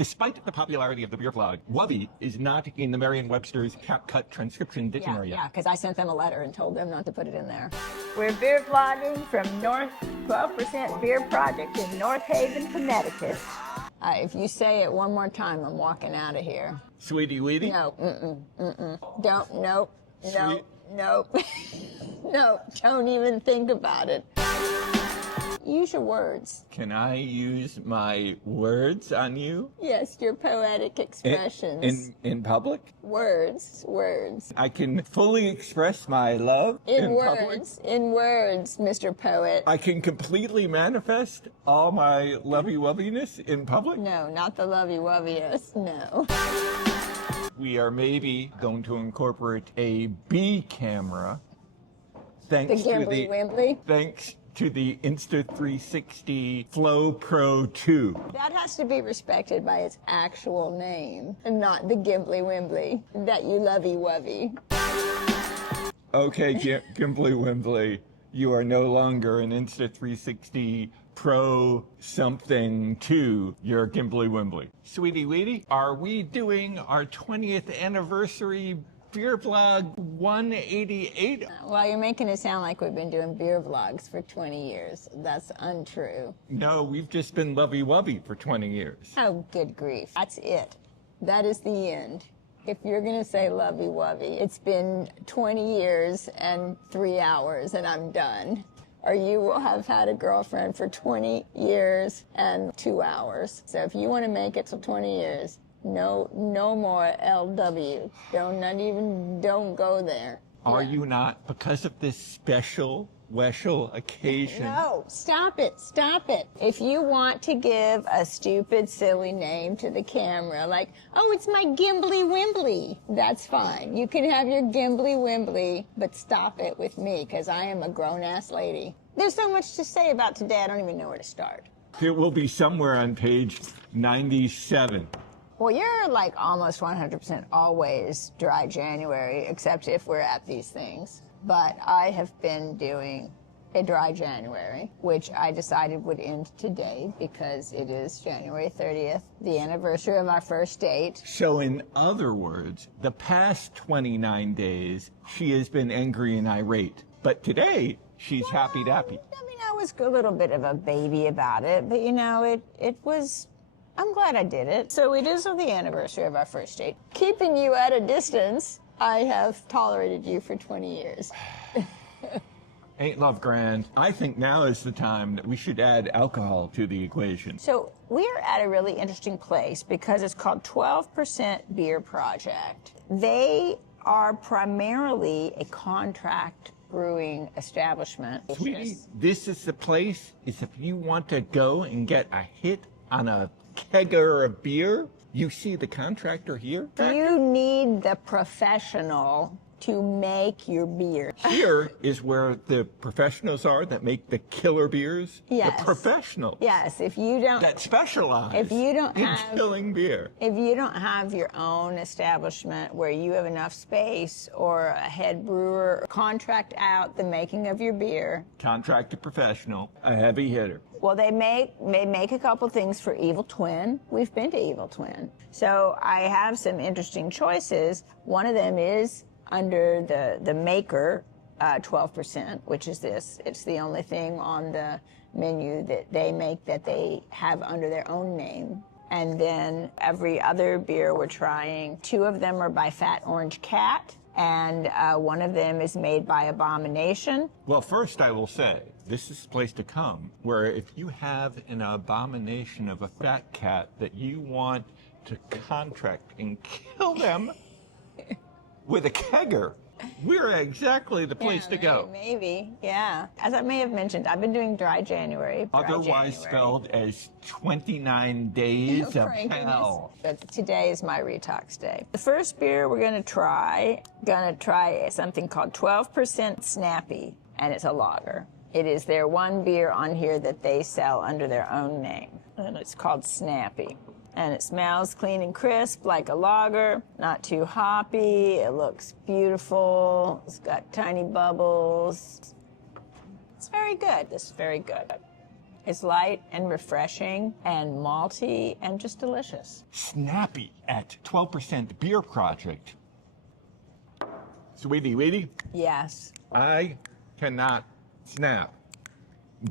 Despite the popularity of the beer vlog, Wubby is not in the Merriam-Webster's CapCut transcription dictionary yet. Yeah, because I sent them a letter and told them not to put it in there. We're beer vlogging from North 12% Beer Project in North Haven, Connecticut. If you say it one more time, I'm walking out of here. Sweetie Weetie? No, don't, nope, nope, nope. No, don't even think about it. Use your words. Can I use my words on you? Yes, your poetic expressions. In public? Words. I can fully express my love in public? In words, Mr. Poet. I can completely manifest all my lovey-wubbiness in public? No, not the lovey-wubbiness, no. We are maybe going to incorporate a B camera thanks to the Insta360 Flow Pro 2. That has to be respected by its actual name, and not the Gimbly Wimbly that you lovey-wovey. Okay, Gimbly Wimbly, you are no longer an Insta360 Pro something 2. You're Gimbly Wimbly. Sweetie Weetie, are we doing our 20th anniversary Beer Vlog 188? Well, you're making it sound like we've been doing beer vlogs for 20 years. That's untrue. No, we've just been lovey-wovey for 20 years. Oh, good grief. That's it. That is the end. If you're going to say lovey-wovey, it's been 20 years and 3 hours and I'm done. Or you will have had a girlfriend for 20 years and 2 hours. So if you want to make it to 20 years, no more LW. Don't go there. Are you not, because of this special occasion? No, stop it. If you want to give a stupid, silly name to the camera, like, oh, it's my Gimbly Wimbly, that's fine. You can have your Gimbly Wimbly, but stop it with me, because I am a grown-ass lady. There's so much to say about today, I don't even know where to start. It will be somewhere on page 97. Well, you're like almost 100% always dry January, except if we're at these things. But I have been doing a dry January, which I decided would end today because it is January 30th, the anniversary of our first date. So in other words, the past 29 days, she has been angry and irate. But today, she's happy-dappy. I mean, I was a little bit of a baby about it, but you know, it was... I'm glad I did it. So it is on the anniversary of our first date. Keeping you at a distance, I have tolerated you for 20 years. Ain't love grand? I think now is the time that we should add alcohol to the equation. So we're at a really interesting place because it's called 12% Beer Project. They are primarily a contract brewing establishment. Sweetie, this is the place, is if you want to go and get a hit on a kegger of beer, you see the contractor here? You need the professional to make your beer. Here is where the professionals are that make the killer beers. Yes. The professional. Yes, if you don't... That specialize if you don't in have, killing beer. If you don't have your own establishment where you have enough space or a head brewer, contract out the making of your beer. Contracted professional, a heavy hitter. Well, they make a couple things for Evil Twin. We've been to Evil Twin. So I have some interesting choices. One of them is under the maker, 12%, which is this. It's the only thing on the menu that they make that they have under their own name. And then every other beer we're trying, 2 of them are by Fat Orange Cat, and one of them is made by Abomination. Well, first I will say, this is the place to come, where if you have an abomination of a fat cat that you want to contract and kill them with a kegger, we're exactly the place to go. Maybe, yeah. As I may have mentioned, I've been doing dry January. Otherwise spelled as 29 days of hell. But today is my Retox Day. The first beer we're gonna try something called 12% Snappy, and it's a lager. It is their one beer on here that they sell under their own name, and it's called Snappy. And it smells clean and crisp like a lager, not too hoppy. It looks beautiful. It's got tiny bubbles. It's very good. This is very good. It's light and refreshing and malty and just delicious. Snappy at 12% Beer Project. Sweetie, Weetie, Yes. I cannot snap,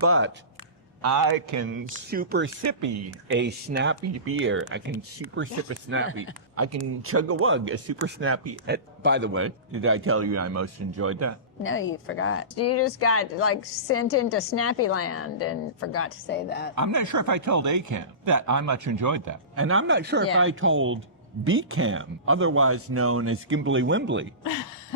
but I can super sippy a snappy beer. I can super sip a snappy. I can chug a wug a super snappy. By the way, did I tell you I most enjoyed that? No, you forgot. You just got like sent into Snappy Land and forgot to say that. I'm not sure if I told ACAM that I much enjoyed that. And I'm not sure if Yeah. I told BCAM, otherwise known as Gimbly Wimbly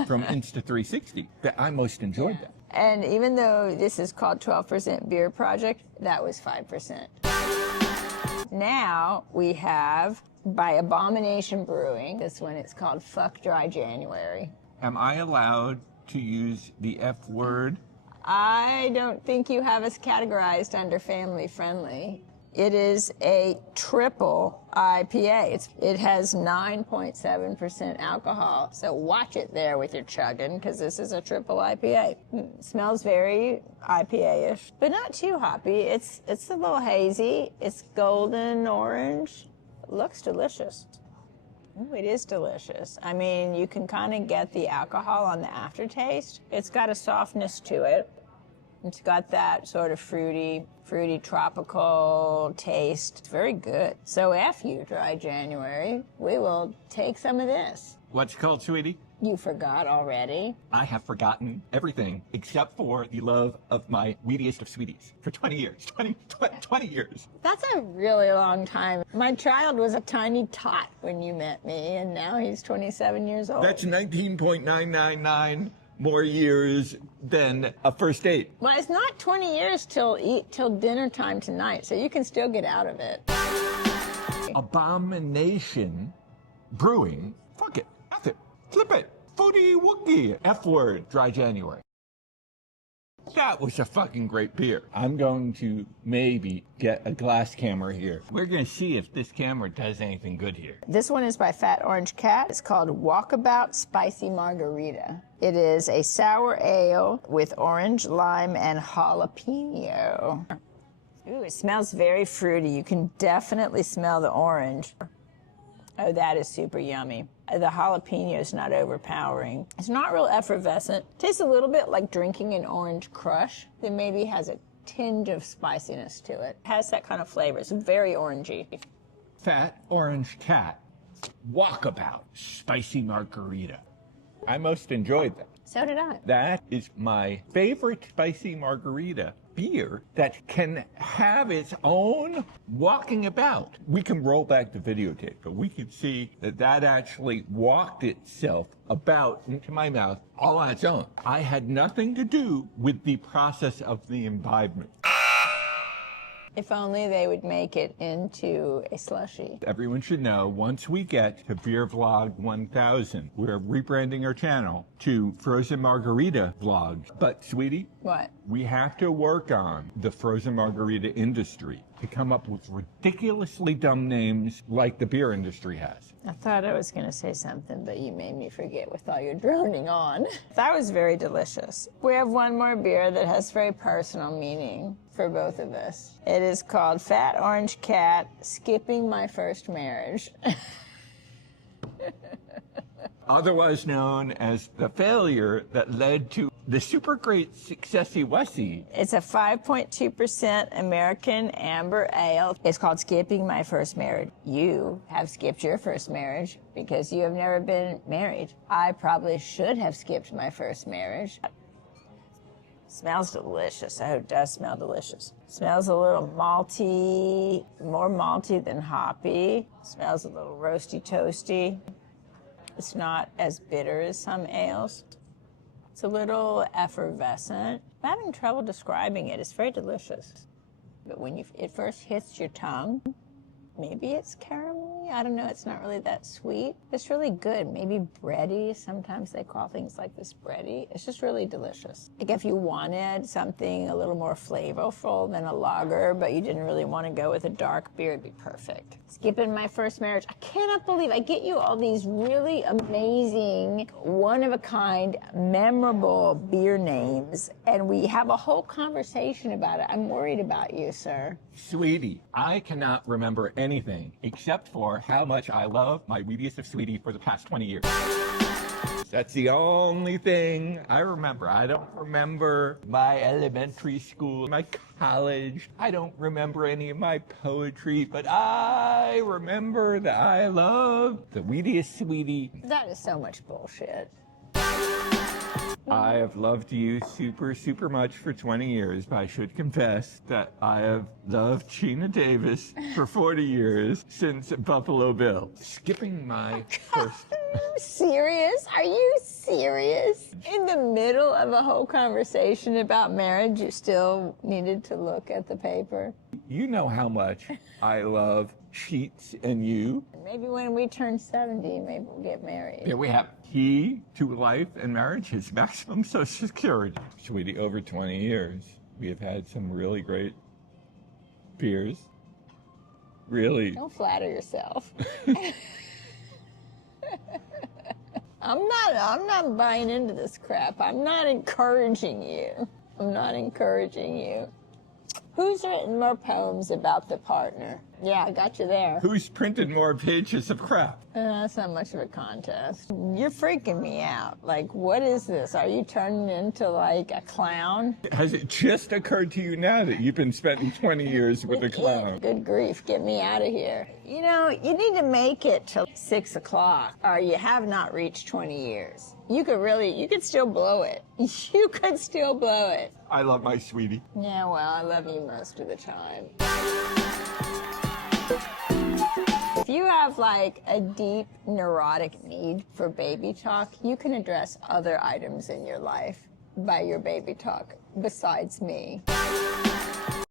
from Insta360, that I most enjoyed that. And even though this is called 12% Beer Project, that was 5%. Now we have by Abomination Brewing. This one it's called Fuck Dry January. Am I allowed to use the F word? I don't think you have us categorized under family friendly. It is a triple IPA. It has 9.7% alcohol. So watch it there with your chugging, because this is a triple IPA. It smells very IPA-ish, but not too hoppy. It's a little hazy. It's golden orange. It looks delicious. Ooh, it is delicious. I mean, you can kind of get the alcohol on the aftertaste. It's got a softness to it. It's got that sort of fruity tropical taste. It's very good. So F you, Dry January. We will take some of this. What's it called, sweetie? You forgot already? I have forgotten everything except for the love of my weediest of sweeties for 20 years. 20 years. That's a really long time. My child was a tiny tot when you met me, and now he's 27 years old. That's 19.999 more years than a first date. Well, it's not 20 years till dinner time tonight, so you can still get out of it. Abomination Brewing. Fuck it. F it. Flip it. Foodie Wookie. F word. Dry January. That was a fucking great beer. I'm going to maybe get a glass camera here. We're going to see if this camera does anything good here. This one is by Fat Orange Cat. It's called Walkabout Spicy Margarita. It is a sour ale with orange, lime, and jalapeno. Ooh, it smells very fruity. You can definitely smell the orange. Oh, that is super yummy. The jalapeno is not overpowering. It's not real effervescent. Tastes a little bit like drinking an orange crush that maybe has a tinge of spiciness to it. Has that kind of flavor. It's very orangey. Fat Orange Cat. Walkabout Spicy Margarita. I most enjoyed that. So did I. That is my favorite spicy margarita beer that can have its own walking about. We can roll back the videotape, but we can see that that actually walked itself about into my mouth all on its own. I had nothing to do with the process of the imbibement. If only they would make it into a slushie. Everyone should know, once we get to BeerVlog 1000, we're rebranding our channel to Frozen Margarita Vlogs. But, sweetie, What? we have to work on the frozen margarita industry to come up with ridiculously dumb names like the beer industry has. I thought I was going to say something, but you made me forget with all your droning on. That was very delicious. We have one more beer that has very personal meaning for both of us. It is called Fat Orange Cat, Skipping My First Marriage. Otherwise known as the failure that led to the super great successy Wessie. It's a 5.2% American Amber Ale. It's called Skipping My First Marriage. You have skipped your first marriage because you have never been married. I probably should have skipped my first marriage. Smells delicious. Oh, it does smell delicious. Smells a little malty, more malty than hoppy. Smells a little roasty toasty. It's not as bitter as some ales. It's a little effervescent. I'm having trouble describing it. It's very delicious. But when it first hits your tongue, maybe it's caramel. I don't know, it's not really that sweet. It's really good. Maybe bready. Sometimes they call things like this bready. It's just really delicious. Like if you wanted something a little more flavorful than a lager, but you didn't really want to go with a dark beer, it'd be perfect. Skipping my first marriage. I cannot believe I get you all these really amazing, one-of-a-kind, memorable beer names, and we have a whole conversation about it. I'm worried about you, sir. Sweetie, I cannot remember anything except for how much I love my Wheaties of Sweetie for the past 20 years. That's the only thing I remember. I don't remember my elementary school, my college. I don't remember any of my poetry, but I remember that I love the Wheaties Sweetie. That is so much bullshit. I have loved you super, super much for 20 years, but I should confess that I have loved Sheena Davis for 40 years since Buffalo Bill. Skipping my first... Serious? Are you serious? In the middle of a whole conversation about marriage, you still needed to look at the paper? You know how much I love Sheets and you. Maybe when we turn 70, maybe we'll get married. Here we have key to life and marriage is maximum Social Security. Sweetie, over 20 years, we have had some really great beers. Really. Don't flatter yourself. I'm not buying into this crap. I'm not encouraging you. I'm not encouraging you. Who's written more poems about the partner? Yeah, I got you there. Who's printed more pages of crap? That's not much of a contest. You're freaking me out. Like, what is this? Are you turning into like a clown? Has it just occurred to you now that you've been spending 20 years with a clown? Good grief, get me out of here. You know, you need to make it till 6 o'clock or you have not reached 20 years. You could still blow it. You could still blow it. I love my Sweetie. Yeah, well, I love you most of the time. If you have like a deep neurotic need for baby talk, you can address other items in your life by your baby talk besides me.